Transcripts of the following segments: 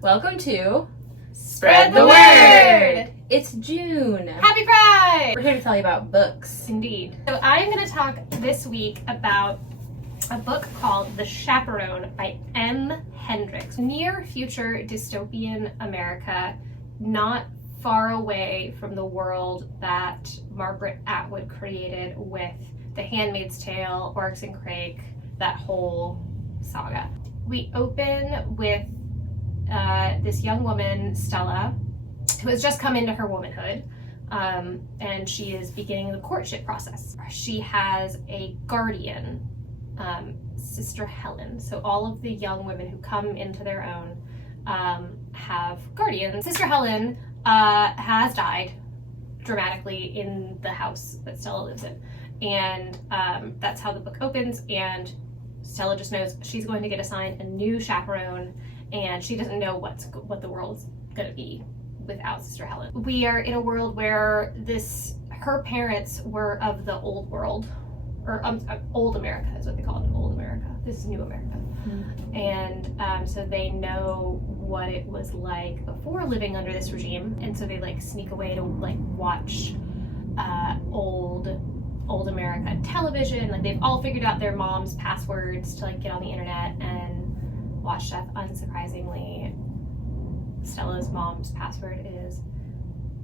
Welcome to Spread the Word! It's June. Happy Pride! We're here to tell you about books. Indeed. So I'm going to talk this week about a book called The Chaperone by Hendrix. Near future dystopian America, not far away from the world that Margaret Atwood created with The Handmaid's Tale, Oryx and Crake, that whole saga. We open with this young woman, Stella, who has just come into her womanhood, and she is beginning the courtship process. She has a guardian, Sister Helen. So all of the young women who come into their own have guardians. Sister Helen has died dramatically in the house that Stella lives in, and that's how the book opens. And Stella just knows she's going to get assigned a new chaperone, and she doesn't know what the world's going to be without Sister Helen. We are in a world where her parents were of the old world, or old America is what they call it, old America. This is new America. Mm-hmm. And so they know what it was like before living under this regime, and so they sneak away to watch old America television. They've all figured out their mom's passwords to get on the internet and watch stuff. Unsurprisingly, Stella's mom's password is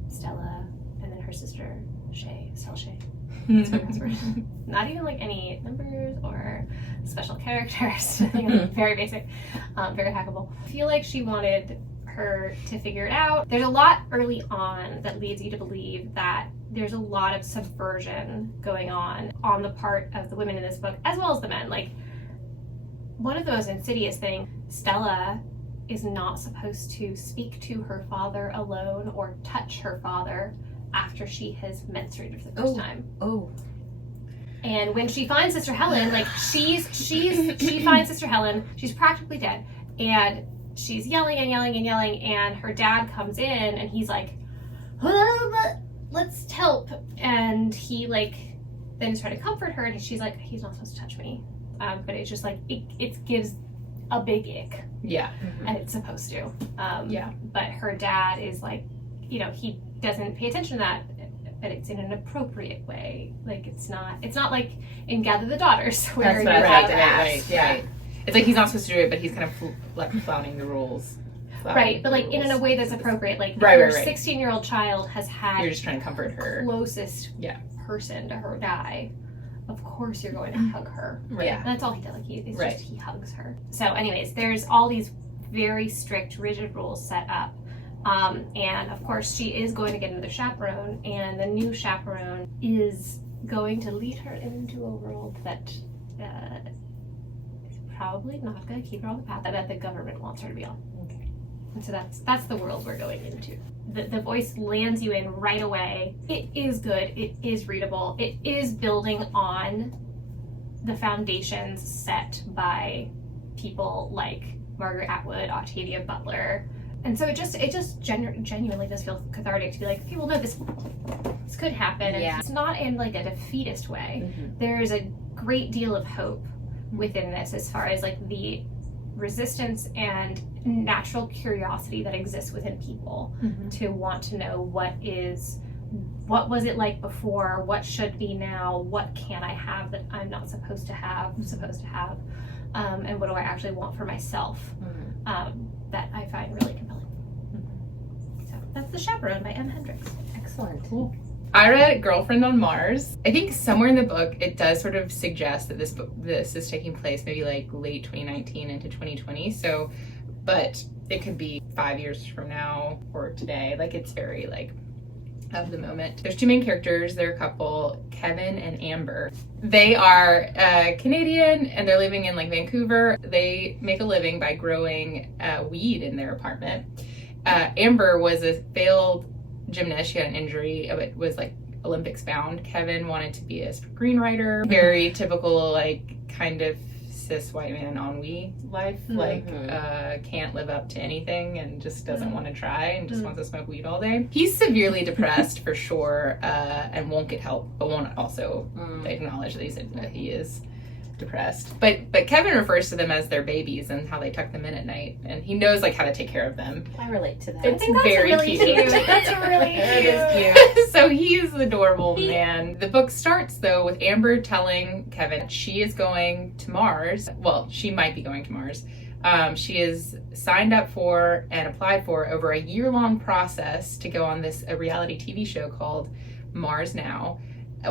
Stella and then her sister Shay. Stella Shay. That's her password. Not even any numbers or special characters. Very basic, very hackable. I feel like she wanted her to figure it out. There's a lot early on that leads you to believe that there's a lot of subversion going on the part of the women in this book, as well as the men. One of those insidious things, Stella is not supposed to speak to her father alone or touch her father after she has menstruated for the first time. Oh. And when she finds Sister Helen, she finds Sister Helen, she's practically dead, and she's yelling and yelling and yelling, and her dad comes in and he's like, oh, let's help. And he then is trying to comfort her, and she's like, he's not supposed to touch me. But it's just it gives a big ick. Yeah. Mm-hmm. And it's supposed to. Yeah. But her dad is he doesn't pay attention to that, but it's in an appropriate way. It's not like in Gather the Daughters where you have right. It's he's not supposed to do it, but he's kind of flouting the rules. Right, but in a way that's appropriate. Your 16-year-old child has had, you're just trying to comfort her closest person to her die. Of course you're going to hug her. Right. And that's all he does. He hugs her. So anyways, there's all these very strict, rigid rules set up. And of course she is going to get another chaperone, and the new chaperone is going to lead her into a world that is probably not going to keep her on the path that the government wants her to be on. Okay. And so that's the world we're going into. The voice lands you in right away. It is good. It is readable. It is building on the foundations set by people like Margaret Atwood, Octavia Butler. And so it just genuinely does feel cathartic to be okay, well, no, this could happen. And it's not in a defeatist way. Mm-hmm. There's a great deal of hope within this as far as the resistance and natural curiosity that exists within people to want to know what was it like before, what should be now, what can I have that I'm not supposed to have, and what do I actually want for myself, that I find really compelling. So that's The Chaperone by Hendrix. Excellent. Cool. I read Girlfriend on Mars. I think somewhere in the book it does sort of suggest that this is taking place maybe late 2019 into 2020. So, but it could be 5 years from now or today. It's very of the moment. There's two main characters. They're a couple, Kevin and Amber. They are Canadian, and they're living in Vancouver. They make a living by growing weed in their apartment. Amber was a failed gymnast. She had an injury. It was Olympics bound. Kevin wanted to be a screenwriter. Very typical kind of cis white man ennui life. Can't live up to anything and just doesn't want to try and just wants to smoke weed all day. He's severely depressed for sure, and won't get help, but won't also acknowledge that he is depressed. But Kevin refers to them as their babies and how they tuck them in at night, and he knows like how to take care of them. I relate to that. It's I think that's very really cute. That's really cute. It is cute. So he's adorable, man. The book starts though with Amber telling Kevin she is going to Mars. Well, she might be going to Mars. She is signed up for and applied for over a year-long process to go on a reality TV show called Mars Now,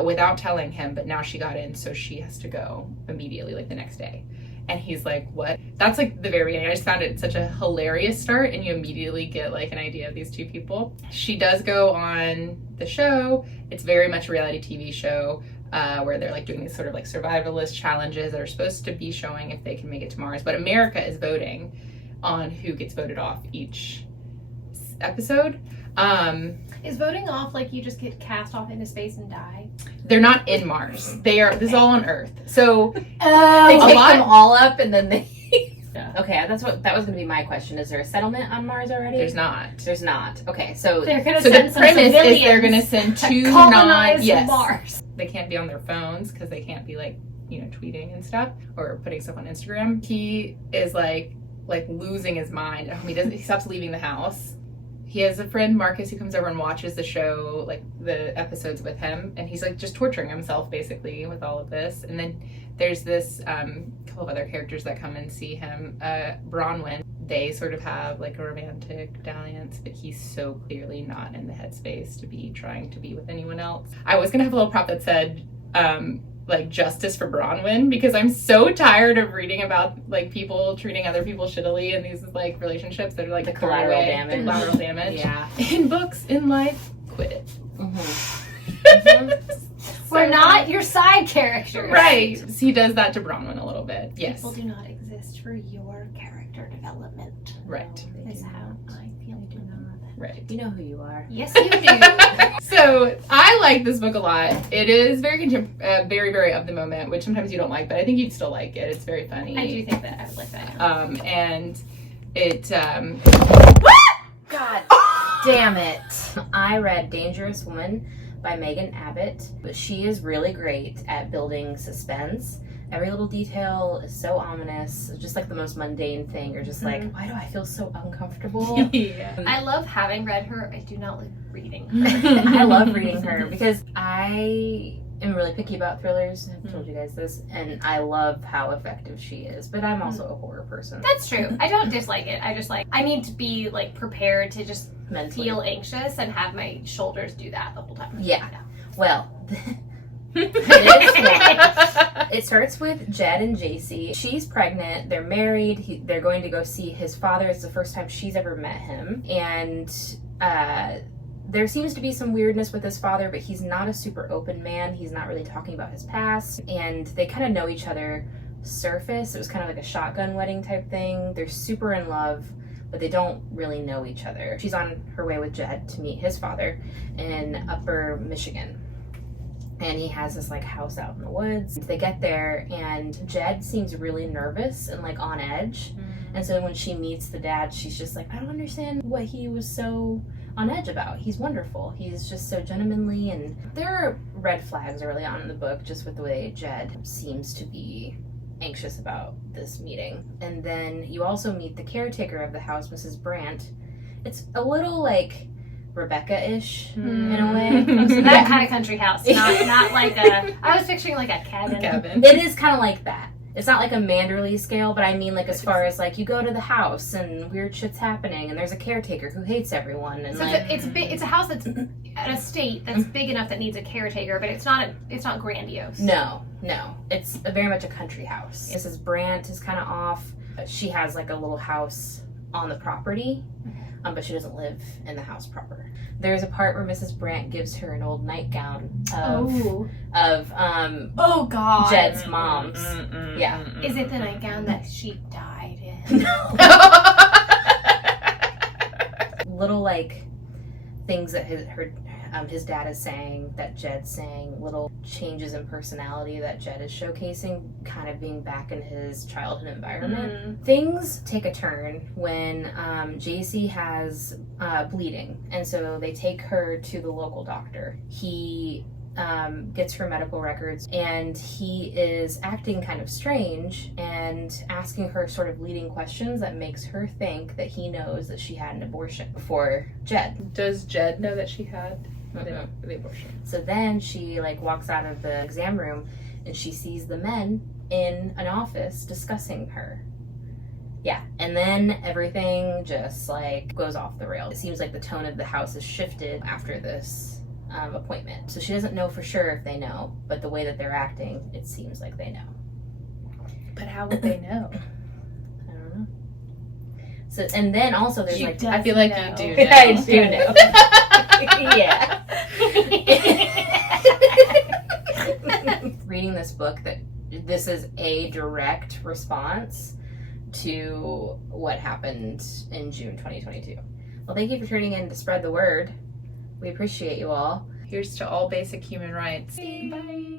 without telling him, but now she got in, so she has to go immediately, like the next day. And he's like, what? That's like the very beginning. I just found it such a hilarious start, and you immediately get like an idea of these two people. She does go on the show. It's very much a reality TV show where they're like doing these sort of like survivalist challenges that are supposed to be showing if they can make it to Mars. But America is voting on who gets voted off each episode. Is voting off like you just get cast off into space and die? They're not in Mars. This is all on Earth. So They a take lot- them all up and then they... Yeah. Okay, that was going to be my question. Is there a settlement on Mars already? there's not. There's not. Okay, so... They're gonna So send the some premise is civilians they're going to send to two colonize yes. Mars. They can't be on their phones because they can't be like, tweeting and stuff or putting stuff on Instagram. He is like losing his mind. He stops leaving the house. He has a friend, Marcus, who comes over and watches the show, like the episodes with him, and he's like just torturing himself basically with all of this. And then there's this couple of other characters that come and see him. Bronwyn, they sort of have like a romantic dalliance, but he's so clearly not in the headspace to be trying to be with anyone else. I was gonna have a little prop that said like justice for Bronwyn, because I'm so tired of reading about like people treating other people shittily in these like relationships that are like The collateral away, damage. the collateral damage. Yeah. In books, in life, quit it. We're not your side characters. Right. He does that to Bronwyn a little bit. Yes. People do not exist for your character development. Right. Is how I feel. Do not. Right. You know who you are. Yes, you do. So I like this book a lot. It is very very, very of the moment, which sometimes you don't like, but I think you'd still like it. It's very funny. I do think that I would like that. And it God damn it. I read Dangerous Woman by Megan Abbott, but she is really great at building suspense. Every little detail is so ominous. It's just like the most mundane thing. You're just like, why do I feel so uncomfortable? yeah. I love having read her. I do not like reading her. I love reading her because I am really picky about thrillers. I've told you guys this, and I love how effective she is. But I'm also a horror person. That's true. I don't dislike it. I just I need to be like prepared to just Mentally. feel anxious and have my shoulders do that the whole time. Yeah. Well, it starts with Jed and JC. She's pregnant. They're married. They're going to go see his father. It's the first time she's ever met him. And there seems to be some weirdness with his father, but he's not a super open man. He's not really talking about his past. And they kind of know each other surface. It was kind of like a shotgun wedding type thing. They're super in love, but they don't really know each other. She's on her way with Jed to meet his father in Upper Michigan. And he has this like house out in the woods. They get there and Jed seems really nervous and like on edge. And so when she meets the dad, she's just like, I don't understand what he was so on edge about. He's wonderful. He's just so gentlemanly. And there are red flags early on in the book just with the way Jed seems to be anxious about this meeting. And then you also meet the caretaker of the house, Mrs. Brandt. It's a little like Rebecca-ish in a way. That kind of country house, not like a. I was picturing like a cabin. It is kind of like that. It's not like a Manderley scale, but I mean like as far as like you go to the house and weird shit's happening and there's a caretaker who hates everyone and So like it's big. It's a house that's an estate that's big enough that needs a caretaker, but it's not grandiose. no, it's very much a country house. Mrs. Brandt is kind of off. She has like a little house on the property. But she doesn't live in the house proper. There's a part where Mrs. Brandt gives her an old nightgown of oh god, Jed's mom's. Yeah. Is it the nightgown that she died in? Little like things that his dad is saying, that Jed's saying, little changes in personality that Jed is showcasing, kind of being back in his childhood environment. Things take a turn when JC has bleeding, and so they take her to the local doctor. He gets her medical records, and he is acting kind of strange and asking her sort of leading questions that makes her think that he knows that she had an abortion before Jed. Does Jed know that she had the abortion? So then she like walks out of the exam room and she sees the men in an office discussing her. Yeah, and then everything just like goes off the rails. It seems like the tone of the house has shifted after this appointment. So she doesn't know for sure if they know, but the way that they're acting, it seems like they know. But how would they know? I don't know. So, and then also there's like, I feel like know. you do know. I do know. Yeah. Reading this book, that this is a direct response to what happened in June 2022. Well, thank you for tuning in to Spread the Word. We appreciate you all. Here's to all basic human rights. Bye.